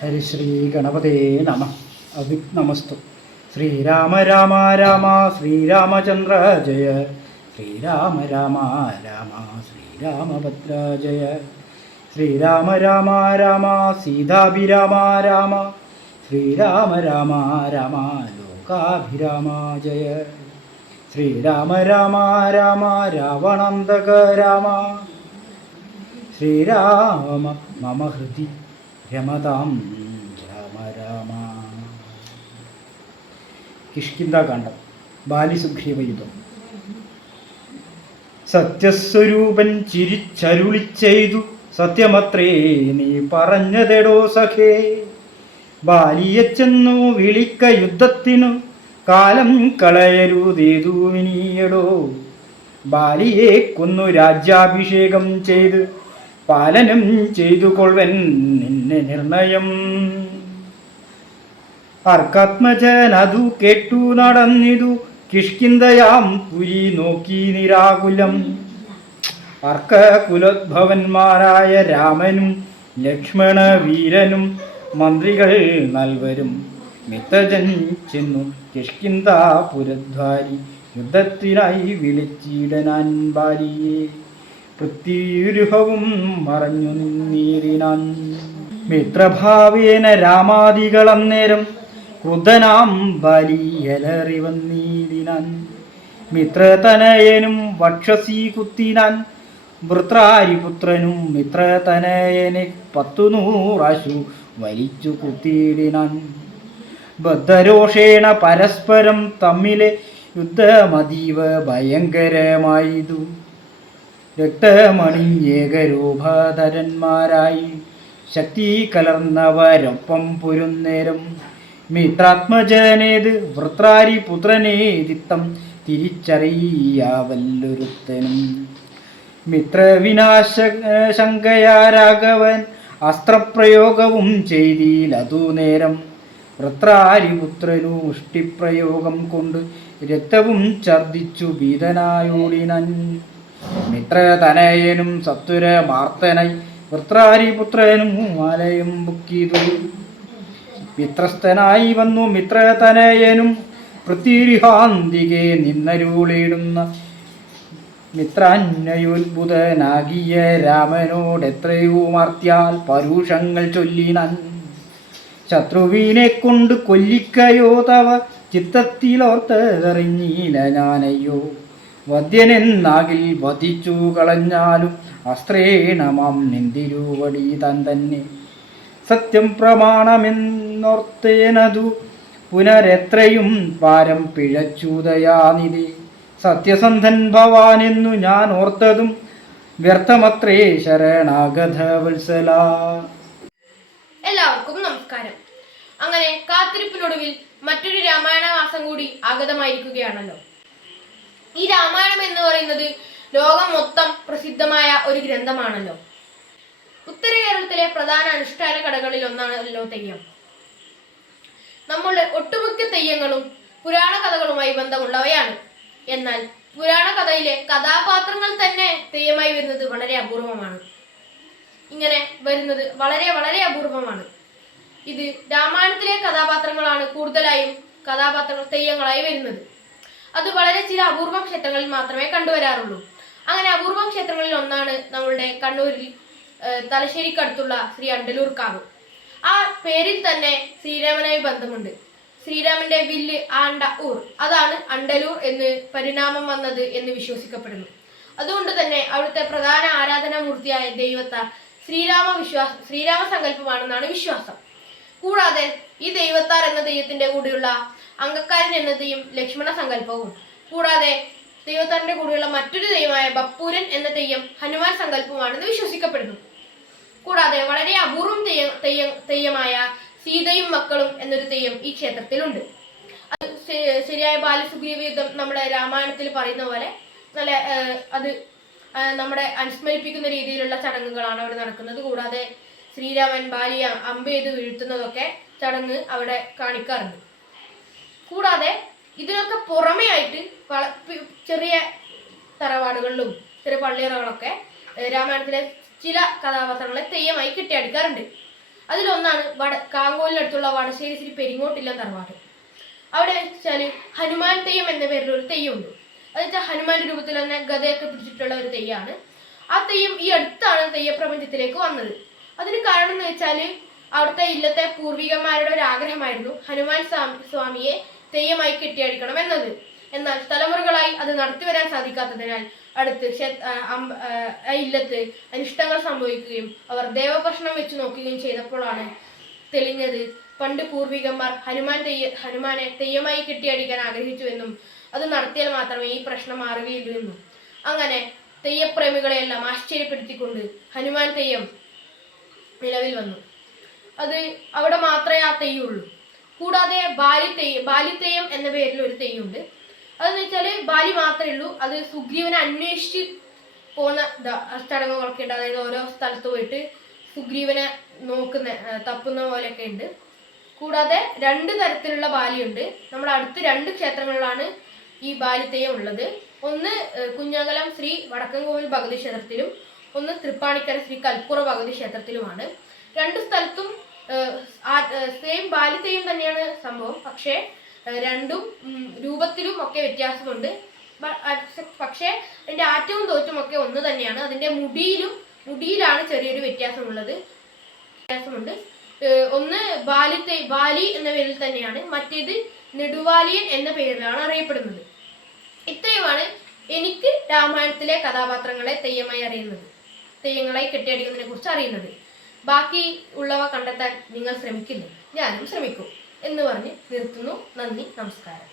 ഹരിശ്രീ ഗണപതേ നമ. അവിഘ്നമസ്തു. ശ്രീരാമ രാമ രാമ ശ്രീരാമചന്ദ്ര ജയ. ശ്രീരാമ രാമ രാമ ശ്രീരാമഭദ്ര ജയ. ശ്രീരാമ രാമ രാമ സീതാഭിരാമ രാമ. ശ്രീരാമ രാമ രാമ ലോകാഭിരാമ ജയ. ശ്രീരാമ രാമ രാമ രാവണാന്തക രാമ. ശ്രീരാമ മമ ഹൃദി രമതാം രാമ രാമ. കിഷ്കിന്ധാകാന്ഡം. ബാലിസുഗ്രീവയുദ്ധം. സത്യസ്വരൂപൻ ചിരിച്ചരുളിച്ചെയ്തു, സത്യമത്രേ നീ പറഞ്ഞതെടോ സഖേ. ബാലിയെ ചെന്നു വിളിക്ക യുദ്ധത്തിനു, കാലം കളയരുതേതു വിനീയടോ. ബാലിയെ കൊന്നു രാജ്യാഭിഷേകം ചെയ്ത്, പാലനം ചെയ്തു കൊൾവൻ നിന്നെ നിർണയം. അർക്കാത്മജൻ അതു കേട്ടു നടന്നിതു, കിഷ്കിന്ധയാം പുരി നോക്കി നിരാകുലം. അർക്കകുലോദ്ഭവന്മാരായ രാമനും ലക്ഷ്മണ വീരനും മന്ത്രികൾ നൽവരും മിത്രജൻ ചെന്നു കിഷ്കിന്ധാപുരദ്വാരി യുദ്ധത്തിനായി വിളിച്ചിടനാൻ ബാലിയെ. പൃഥ്വീരുഹവും മറഞ്ഞു നിന്നീരിനാൻ. മിത്രഭാവേന രാമാദികളന്നേരം ക്രുദ്ധനാം ബാലിയലറി വന്നീടിനാൻ. മിത്രതനയനും വക്ഷസി കുത്തിനാൻ. വൃത്രാരിപുത്രനും മിത്രതനയനെ 10,100 വലിച്ചു കുത്തിയിടിനാൻ. ബദ്ധരോഷേണ പരസ്പരം തമ്മിലെ യുദ്ധമതീവ ഭയങ്കരമായതു. രക്തമണിഞ്ഞേകരൂപധരന്മാരായി ശക്തി കലർന്നവരൊപ്പം പൊരുന്നേരം. മിത്രാത്മജനേത് വൃത്രാരിപുത്രനേതിത്തം തിരിച്ചറിയാവല്ലൊരുത്തനും. മിത്രവിനാശങ്കയാ രാഘവൻ അസ്ത്രപ്രയോഗവും ചെയ്തിലതു നേരം. വൃത്രാരിപുത്രനു മുഷ്ടിപ്രയോഗം കൊണ്ട് രക്തവും ഛർദിച്ചു ഭീതനായോടിനാൻ. മിത്രതനയനും സത്വര മാർത്തനായി വൃത്രാരിപുത്രനും മാലയും പൊക്കിയതു. മിത്രസ്ഥനായി വന്നു മിത്രതനയനും പൃഥ്വിഹാന്തികെ നിന്നരുളിടുന്ന. മിത്രാന്വയോത്ഭുതനാകിയ രാമനോടെത്രയോ മാർത്തിയാൽ പരുഷങ്ങൾ ചൊല്ലിനാൻ. ശത്രുവിനെ കൊണ്ട് കൊല്ലിക്കയോ തവ ചിത്തത്തിലോർത്തതറിഞ്ഞീല ഞാനയ്യോ. വധ്യനെന്നാകിൽ വധിച്ചു കളഞ്ഞാലും അസ്ത്രേണമാം നിന്തിരുവടി താൻ തന്നെ. സത്യം പ്രമാണമെന്നോർത്തേനതു പുനരെത്രയും പാരം പിഴച്ചുദയാനിധി. സത്യസന്ധൻ ഭവാനെന്നു ഞാൻ ഓർത്തതും വ്യർത്ഥമത്രേ ശരണാഗത വത്സല. എല്ലാവർക്കും നമസ്കാരം. അങ്ങനെ കാത്തിരിപ്പിനൊടുവിൽ മറ്റൊരു രാമായണ മാസം കൂടി ആഗതമായിരിക്കുകയാണല്ലോ. ഈ രാമായണം എന്ന് പറയുന്നത് ലോകം മൊത്തം പ്രസിദ്ധമായ ഒരു ഗ്രന്ഥമാണല്ലോ. ഉത്തര കേരളത്തിലെ പ്രധാന അനുഷ്ഠാന കടകളിൽ ഒന്നാണല്ലോ തെയ്യം. നമ്മളുടെ ഒട്ടുമിക്ക തെയ്യങ്ങളും പുരാണ കഥകളുമായി ബന്ധമുള്ളവയാണ്. എന്നാൽ പുരാണ കഥയിലെ കഥാപാത്രങ്ങൾ തന്നെ തെയ്യമായി വരുന്നത് വളരെ അപൂർവമാണ്. ഇങ്ങനെ വരുന്നത് വളരെ വളരെ അപൂർവമാണ്. ഇത് രാമായണത്തിലെ കഥാപാത്രങ്ങളാണ് കൂടുതലായും കഥാപാത്രങ്ങൾ തെയ്യങ്ങളായി വരുന്നത്. അത് വളരെ ചില അപൂർവം ക്ഷേത്രങ്ങളിൽ മാത്രമേ കണ്ടുവരാറുള്ളൂ. അങ്ങനെ അപൂർവം ക്ഷേത്രങ്ങളിൽ ഒന്നാണ് നമ്മളുടെ കണ്ണൂരിൽ തലശ്ശേരിക്കടുത്തുള്ള ശ്രീ അണ്ടലൂർ കാവ്. ആ പേരിൽ തന്നെ ശ്രീരാമനായി ബന്ധമുണ്ട്. ശ്രീരാമന്റെ വില്ല് ആണ്ട ഊർ, അതാണ് അണ്ടലൂർ എന്ന് പരിണാമം വന്നത് എന്ന് വിശ്വസിക്കപ്പെടുന്നു. അതുകൊണ്ട് തന്നെ അവിടുത്തെ പ്രധാന ആരാധനാമൂർത്തിയായ ദൈവത്താർ ശ്രീരാമ സങ്കല്പമാണെന്നാണ് വിശ്വാസം. കൂടാതെ ഈ ദൈവത്താർ എന്ന ദൈവത്തിന്റെ കൂടെയുള്ള അംഗക്കാരൻ എന്ന തെയ്യം ലക്ഷ്മണ സങ്കല്പവും, കൂടാതെ ദൈവത്താറിന്റെ കൂടെയുള്ള മറ്റൊരു ദൈവമായ ബപ്പൂരൻ എന്ന തെയ്യം ഹനുമാൻ സങ്കല്പമാണെന്ന് വിശ്വസിക്കപ്പെടുന്നു. കൂടാതെ വളരെ അപൂർവം തെയ്യമായ സീതയും മക്കളും എന്നൊരു തെയ്യം ഈ ക്ഷേത്രത്തിലുണ്ട്. അത് ശരിയായ ബാലിസുഗ്രീവ യുദ്ധം നമ്മുടെ രാമായണത്തിൽ പറയുന്ന പോലെ നല്ല അത് നമ്മുടെ അനുസ്മരിപ്പിക്കുന്ന രീതിയിലുള്ള ചടങ്ങുകളാണ് അവിടെ നടക്കുന്നത്. കൂടാതെ ശ്രീരാമൻ ബാലിയെ അമ്പ് ചെയ്ത് വീഴ്ത്തുന്നതൊക്കെ ചടങ്ങ് അവിടെ കാണിക്കാറുണ്ട്. കൂടാതെ ഇതിനൊക്കെ പുറമെ ആയിട്ട് ചെറിയ തറവാടുകളിലും ചെറിയ പള്ളിയറകളൊക്കെ രാമായണത്തിലെ ചില കഥാപാത്രങ്ങളെ തെയ്യമായി കെട്ടിയടിക്കാറുണ്ട്. അതിലൊന്നാണ് കാങ്കോലിനടുത്തുള്ള വടശ്ശേരി ശ്രീ പെരിങ്ങോട്ടില്ലം തറവാട്. അവിടെ വെച്ചാൽ ഹനുമാൻ തെയ്യം എന്ന പേരിൽ ഒരു തെയ്യമുണ്ട്. അത് വെച്ചാൽ ഹനുമാന്റെ രൂപത്തിൽ തന്നെ ഗതയൊക്കെ പിടിച്ചിട്ടുള്ള ഒരു തെയ്യമാണ്. ആ തെയ്യം ഈ അടുത്താണ് തെയ്യപ്രപഞ്ചത്തിലേക്ക് വന്നത്. അതിന് കാരണം എന്ന് വെച്ചാൽ അവിടുത്തെ ഇല്ലത്തെ പൂർവികന്മാരുടെ ഒരു ആഗ്രഹമായിരുന്നു ഹനുമാൻ സ്വാമിയെ തെയ്യമായി കെട്ടിയടിക്കണം എന്നത്. എന്നാൽ തലമുറകളായി അത് നടത്തിവരാൻ സാധിക്കാത്തതിനാൽ അടുത്ത് ഇല്ലത്ത് അനിഷ്ടങ്ങൾ സംഭവിക്കുകയും അവർ ദേവപ്രശ്നം വെച്ച് നോക്കുകയും ചെയ്തപ്പോഴാണ് തെളിഞ്ഞത് പണ്ട് പൂർവികന്മാർ ഹനുമാനെ തെയ്യമായി കെട്ടിയടിക്കാൻ ആഗ്രഹിച്ചുവെന്നും അത് നടത്തിയാൽ മാത്രമേ ഈ പ്രശ്നം മാറുകയുള്ളൂ എന്നും. അങ്ങനെ തെയ്യപ്രേമികളെയെല്ലാം ആശ്ചര്യപ്പെടുത്തിക്കൊണ്ട് ഹനുമാൻ തെയ്യം നിലവിൽ വന്നു. അത് അവിടെ മാത്രമേ ആ തെയ്യമുള്ളൂ. കൂടാതെ ബാലിത്തെയ്യം എന്ന പേരിൽ ഒരു തെയ്യമുണ്ട്. അതെന്ന് വെച്ചാൽ ബാലി മാത്രമേ ഉള്ളൂ. അത് സുഗ്രീവനെ അന്വേഷിച്ച് പോകുന്ന ചടങ്ങുകളൊക്കെ ഉണ്ട്. അതായത് ഓരോ സ്ഥലത്ത് പോയിട്ട് സുഗ്രീവനെ തപ്പുന്ന പോലെയൊക്കെ ഉണ്ട്. കൂടാതെ 2 തരത്തിലുള്ള ബാലിയുണ്ട്. നമ്മുടെ അടുത്ത് 2 ക്ഷേത്രങ്ങളിലാണ് ഈ ബാലിത്തെയ്യം ഉള്ളത്. ഒന്ന് കുഞ്ഞാങ്കലം ശ്രീ വടക്കൻകോവിൽ ഭഗവതി ക്ഷേത്രത്തിലും ഒന്ന് തൃപ്പാണിക്കര ശ്രീ കൽപ്പുറ ഭഗവതി ക്ഷേത്രത്തിലുമാണ്. 2 സ്ഥലത്തും സെയിം ബാലിത്തെയ്യം തന്നെയാണ് സംഭവം. പക്ഷേ രണ്ടും രൂപത്തിലും ഒക്കെ വ്യത്യാസമുണ്ട്. പക്ഷേ അതിൻ്റെ ആറ്റവും തോറ്റും ഒക്കെ ഒന്ന് തന്നെയാണ്. അതിൻ്റെ മുടിയിലാണ് ചെറിയൊരു വ്യത്യാസമുണ്ട്. ഒന്ന് ബാലി എന്ന പേരിൽ തന്നെയാണ്, മറ്റേത് നെടുവാലിയൻ എന്ന പേരിലാണ് അറിയപ്പെടുന്നത്. ഇത്രയുമാണ് എനിക്ക് രാമായണത്തിലെ കഥാപാത്രങ്ങളെ തെയ്യങ്ങളായി കെട്ടിയടിക്കുന്നതിനെ കുറിച്ച് അറിയുന്നത്. ബാക്കി ഉള്ളവ കണ്ടെത്താൻ നിങ്ങൾ ശ്രമിക്കില്ലേ? ഞാനും ശ്രമിക്കും എന്ന് പറഞ്ഞ് നിർത്തുന്നു. നന്ദി, നമസ്കാരം.